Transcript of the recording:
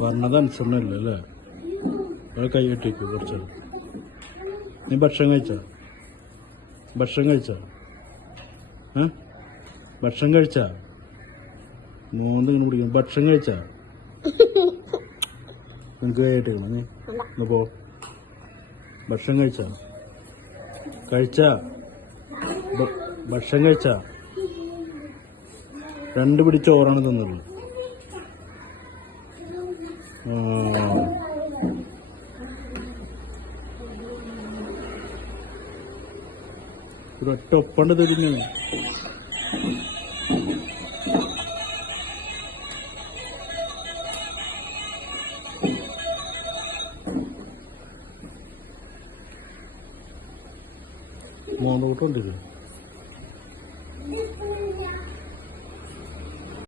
പറഞ്ഞത് അനുസരണല്ലേ അല്ലേ? അത് കൈ കെട്ടിക്കോ കുറച്ച്. നീ ഭക്ഷണം കഴിച്ച? ഭക്ഷണം കഴിച്ച? ഭക്ഷണം കഴിച്ച? മോന്ത് ഇങ്ങനെ പിടിക്കണം. ഭക്ഷണം കഴിച്ച? നിനക്ക് കൈ കെട്ടിക്കണം. നീ ഒന്ന് പോ. ഭക്ഷണം കഴിച്ച? കഴിച്ച? ഭക്ഷണം കഴിച്ച? 2 പിടി ചോറാണ് തിന്നുള്ളൂ. ഒരൊറ്റ ഒപ്പണ്ട് തിരിഞ്ഞു. മോന്തോട്ടുണ്ടില്ലേ?